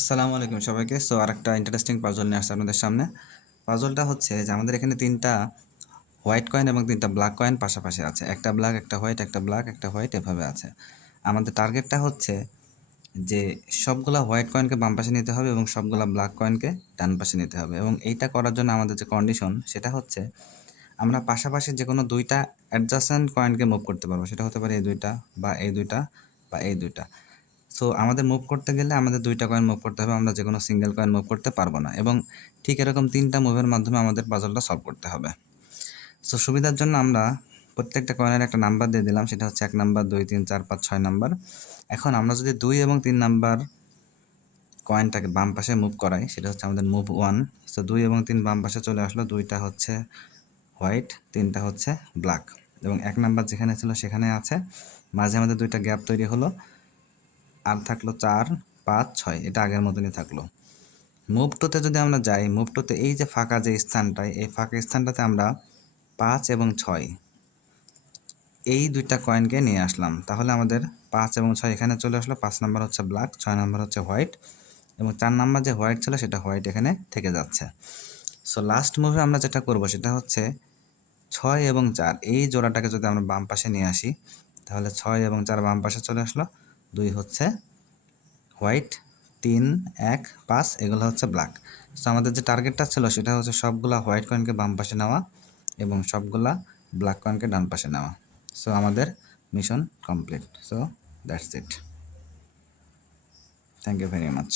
আসসালামু আলাইকুম সবাইকে। সো আরেকটা ইন্টারেস্টিং পাজল নিয়ে আসছে আপনাদের সামনে। পাজলটা হচ্ছে যে আমাদের এখানে ৩টা হোয়াইট কয়েন এবং ৩টা ব্ল্যাক কয়েন পাশাপাশি আছে। একটা ব্ল্যাক, একটা হোয়াইট, একটা ব্ল্যাক, একটা হোয়াইট এভাবে আছে। আমাদের টার্গেটটা হচ্ছে যে সবগুলা হোয়াইট কয়েনকে বাম পাশে নিতে হবে এবং সবগুলা ব্ল্যাক কয়েনকে ডান পাশে নিতে হবে। এবং এইটা করার জন্য আমাদের যে কন্ডিশন সেটা হচ্ছে আমরা পাশাপাশি যে কোনো ২টা অ্যাডজাসেন্ট কয়েনকে মুভ করতে পারবো। সেটা হতে পারে এই ২টা বা এই ২টা বা এই ২টা। সো আমাদের মুভ করতে গেলে আমাদের ২টা কয়েন মুভ করতে হবে, আমরা যে কোনো সিঙ্গেল কয়েন মুভ করতে পারবো না। এবং ঠিক এরকম ৩টা মুভের মাধ্যমে আমাদের পাজলটা সলভ করতে হবে। সো সুবিধার জন্য আমরা প্রত্যেকটা কয়েনের একটা নাম্বার দিয়ে দিলাম, সেটা হচ্ছে ১ নাম্বার, ২, ৩, ৪, ৫, ৬ নাম্বার। এখন আমরা যদি ২ এবং ৩ নাম্বার কয়েনটাকে বাম পাশে মুভ করাই, সেটা হচ্ছে আমাদের মুভ 1। সো ২ এবং ৩ বাম পাশে চলে আসলো, ২টা হচ্ছে হোয়াইট, ৩টা হচ্ছে ব্ল্যাক এবং ১ নাম্বার যেখানে ছিল সেখানে আছে। মাঝে আমাদের ২টা গ্যাপ তৈরি হলো, আর থাকলো ৪, ৫, ৬, এটা আগের মতনই থাকলো। মুভ টুতে যদি আমরা যাই, মুভ টুতে এই যে ফাঁকা যে স্থানটায়, এই ফাঁকা স্থানটাতে আমরা ৫ এবং ৬ এই ২টা কয়েনকে নিয়ে আসলাম। তাহলে আমাদের ৫ এবং ৬ এখানে চলে আসলো। ৫ নাম্বার হচ্ছে ব্ল্যাক, ৬ নাম্বার হচ্ছে হোয়াইট এবং ৪ নাম্বার যে হোয়াইট ছিল সেটা হোয়াইট এখানে থেকে যাচ্ছে। সো লাস্ট মুভে আমরা যেটা করব সেটা হচ্ছে ৬ এবং ৪ এই জোড়াটাকে যদি আমরা বাম পাশে নিয়ে আসি, তাহলে ৬ এবং ৪ বাম পাশে চলে আসলো। ২ হচ্ছে হোয়াইট, ৩, ১, ৫ এগুলো হচ্ছে ব্ল্যাক। সো আমাদের যে টার্গেটটা ছিল সেটা হচ্ছে সবগুলা হোয়াইট কয়েনকে বাম পাশে নেওয়া এবং সবগুলা ব্ল্যাক কয়েনকে ডান পাশে নেওয়া। সো আমাদের mission complete. So that's it. Thank you very much.